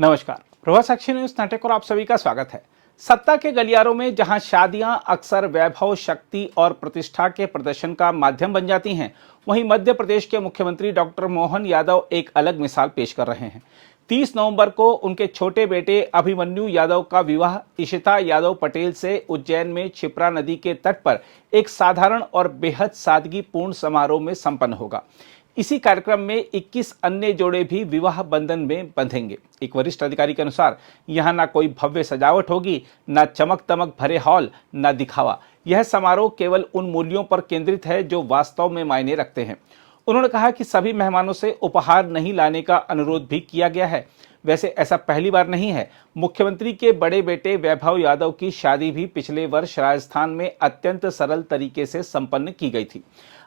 नमस्कार, प्रभा साक्षी न्यूज नाटक और आप सभी का स्वागत है। सत्ता के गलियारों में जहां शादियां अक्सर वैभव, शक्ति और प्रतिष्ठा के प्रदर्शन का माध्यम बन जाती हैं, वहीं मध्य प्रदेश के मुख्यमंत्री डॉक्टर मोहन यादव एक अलग मिसाल पेश कर रहे हैं। 30 नवंबर को उनके छोटे बेटे अभिमन्यु यादव का विवाह इशिता यादव पटेल से उज्जैन में क्षिप्रा नदी के तट पर एक साधारण और बेहद सादगीपूर्ण समारोह में संपन्न होगा। इसी कार्यक्रम में 21 अन्य जोड़े भी विवाह बंधन में बंधेंगे। एक वरिष्ठ अधिकारी के अनुसार यहां ना कोई भव्य सजावट होगी, ना चमक दमक भरे हॉल, ना दिखावा। यह समारोह केवल उन मूल्यों पर केंद्रित है जो वास्तव में मायने रखते हैं। उन्होंने कहा कि सभी मेहमानों से उपहार नहीं लाने का अनुरोध भी किया गया है। वैसे ऐसा पहली बार नहीं है। मुख्यमंत्री के बड़े बेटे वैभव यादव की शादी भी पिछले वर्ष राजस्थान में अत्यंत सरल तरीके से संपन्न की गई थी।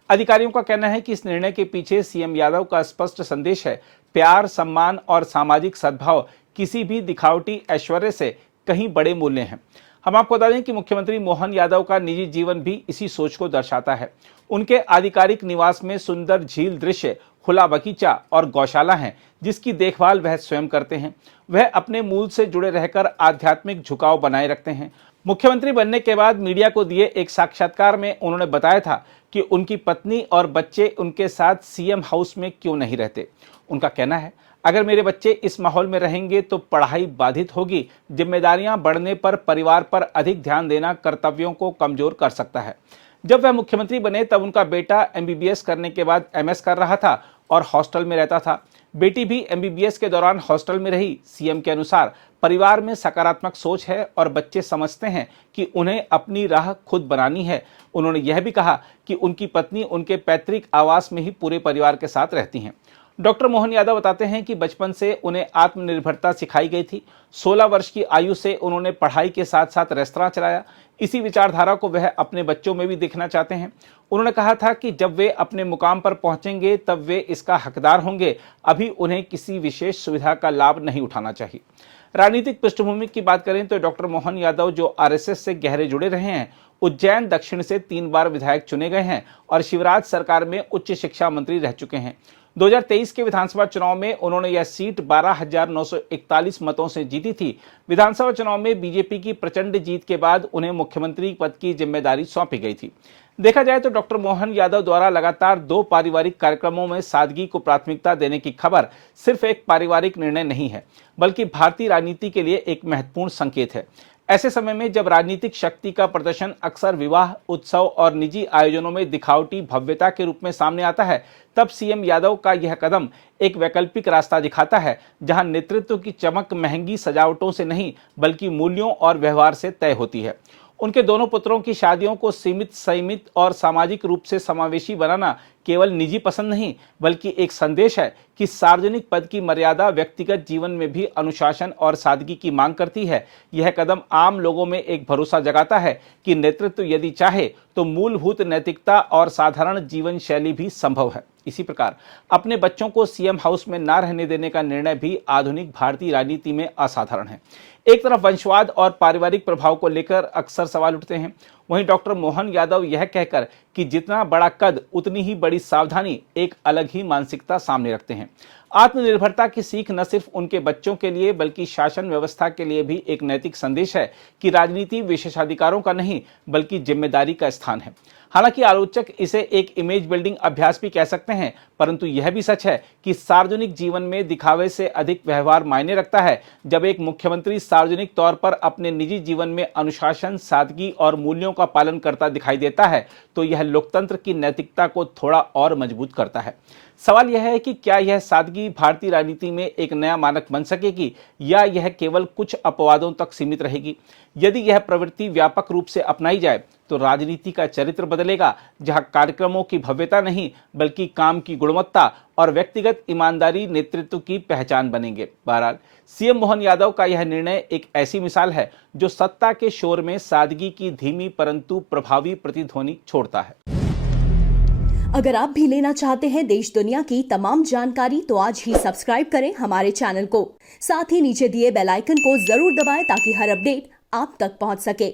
अधिकारियों का कहना है कि इस निर्णय के पीछे सीएम यादव का स्पष्ट संदेश है। प्यार, सम्मान और सामाजिक सद्भाव किसी भी दिखावटी ऐश्वर्य से कहीं बड़े मूल्य हैं। हम आपको बता दें कि मुख्यमंत्री मोहन यादव का निजी जीवन भी इसी सोच को दर्शाता है। उनके आधिकारिक निवास में सुंदर झील दृश्य, खुला बगीचा और गौशाला है, जिसकी देखभाल वह स्वयं करते हैं। वह अपने मूल से जुड़े रहकर आध्यात्मिक झुकाव बनाए रखते हैं। मुख्यमंत्री बनने के बाद मीडिया को दिए एक साक्षात्कार में उन्होंने बताया था कि उनकी पत्नी और बच्चे उनके साथ सीएम हाउस में क्यों नहीं रहते। उनका कहना है, अगर मेरे बच्चे इस माहौल में रहेंगे तो पढ़ाई बाधित होगी, जिम्मेदारियां बढ़ने पर परिवार पर अधिक ध्यान देना कर्तव्यों को कमजोर कर सकता है। जब वह मुख्यमंत्री बने तब उनका बेटा एमबीबीएस करने के बाद एमएस कर रहा था और हॉस्टल में रहता था। बेटी भी एमबीबीएस के दौरान हॉस्टल में रही। सीएम के अनुसार परिवार में सकारात्मक सोच है और बच्चे समझते हैं कि उन्हें अपनी राह खुद बनानी है। उन्होंने यह भी कहा कि उनकी पत्नी उनके पैतृक आवास में ही पूरे परिवार के साथ रहती हैं। डॉक्टर मोहन यादव बताते हैं कि बचपन से उन्हें आत्मनिर्भरता सिखाई गई थी। 16 वर्ष की आयु से उन्होंने पढ़ाई के साथ साथ रेस्तरां चलाया। इसी विचारधारा को वह अपने बच्चों में भी देखना चाहते हैं। उन्होंने कहा था कि जब वे अपने मुकाम पर पहुंचेंगे तब वे इसका हकदार होंगे। अभी उन्हें किसी विशेष सुविधा का लाभ नहीं उठाना चाहिए। राजनीतिक पृष्ठभूमि की बात करें तो डॉक्टर मोहन यादव, जो आरएसएस से गहरे जुड़े रहे हैं, उज्जैन दक्षिण से 3 बार विधायक चुने गए हैं और शिवराज सरकार में उच्च शिक्षा मंत्री रह चुके हैं। 2023 के विधानसभा चुनाव में उन्होंने यह सीट 12,941 मतों से जीती थी। विधानसभा चुनाव में बीजेपी की प्रचंड जीत के बाद उन्हें मुख्यमंत्री पद की जिम्मेदारी सौंपी गई थी। देखा जाए तो डॉक्टर मोहन यादव द्वारा लगातार 2 पारिवारिक कार्यक्रमों में सादगी को प्राथमिकता देने की खबर सिर्फ एक पारिवारिक निर्णय नहीं है, बल्कि भारतीय राजनीति के लिए एक महत्वपूर्ण संकेत है। ऐसे समय में जब राजनीतिक शक्ति का प्रदर्शन अक्सर विवाह, उत्सव और निजी आयोजनों में दिखावटी भव्यता के रूप में सामने आता है, तब सीएम यादव का यह कदम एक वैकल्पिक रास्ता दिखाता है, जहां नेतृत्व की चमक महंगी सजावटों से नहीं बल्कि मूल्यों और व्यवहार से तय होती है। उनके दोनों पुत्रों की शादियों को सीमित, संयमित और सामाजिक रूप से समावेशी बनाना केवल निजी पसंद नहीं बल्कि एक संदेश है कि सार्वजनिक पद की मर्यादा व्यक्तिगत जीवन में भी अनुशासन और सादगी की मांग करती है। यह कदम आम लोगों में एक भरोसा जगाता है कि नेतृत्व यदि चाहे तो मूलभूत नैतिकता और साधारण जीवन शैली भी संभव है। इसी प्रकार अपने बच्चों को सीएम हाउस में ना रहने देने का निर्णय भी आधुनिक भारतीय राजनीति में असाधारण है। एक तरफ वंशवाद और पारिवारिक प्रभाव को लेकर अक्सर सवाल उठते हैं, वहीं डॉक्टर मोहन यादव यह कहकर कि जितना बड़ा कद उतनी ही बड़ी सावधानी, एक अलग ही मानसिकता सामने रखते हैं। आत्मनिर्भरता की सीख न सिर्फ उनके बच्चों के लिए बल्कि शासन व्यवस्था के लिए भी एक नैतिक संदेश है कि राजनीति विशेषाधिकारों का नहीं बल्कि जिम्मेदारी का स्थान है। हालांकि आलोचक इसे एक इमेज बिल्डिंग अभ्यास भी कह सकते हैं, परंतु यह भी सच है कि सार्वजनिक जीवन में दिखावे से अधिक व्यवहार मायने रखता है। जब एक मुख्यमंत्री सार्वजनिक तौर पर अपने निजी जीवन में अनुशासन, सादगी और मूल्यों का पालन करता दिखाई देता है तो यह लोकतंत्र की नैतिकता को थोड़ा और मजबूत करता है। सवाल यह है कि क्या यह सादगी भारतीय राजनीति में एक नया मानक बन सकेगी या यह केवल कुछ अपवादों तक सीमित रहेगी। यदि यह प्रवृत्ति व्यापक रूप से अपनाई जाए तो राजनीति का चरित्र बदलेगा, जहां कार्यक्रमों की भव्यता नहीं बल्कि काम की गुणवत्ता और व्यक्तिगत ईमानदारी नेतृत्व की पहचान बनेंगे। बहरहाल सीएम मोहन यादव का यह निर्णय एक ऐसी मिसाल है जो सत्ता के शोर में सादगी की धीमी परंतु प्रभावी प्रतिध्वनि छोड़ता है। अगर आप भी लेना चाहते हैं देश दुनिया की तमाम जानकारी तो आज ही सब्सक्राइब करें हमारे चैनल को। साथ ही नीचे दिए बेल आइकन को जरूर दबाएं ताकि हर अपडेट आप तक पहुंच सके।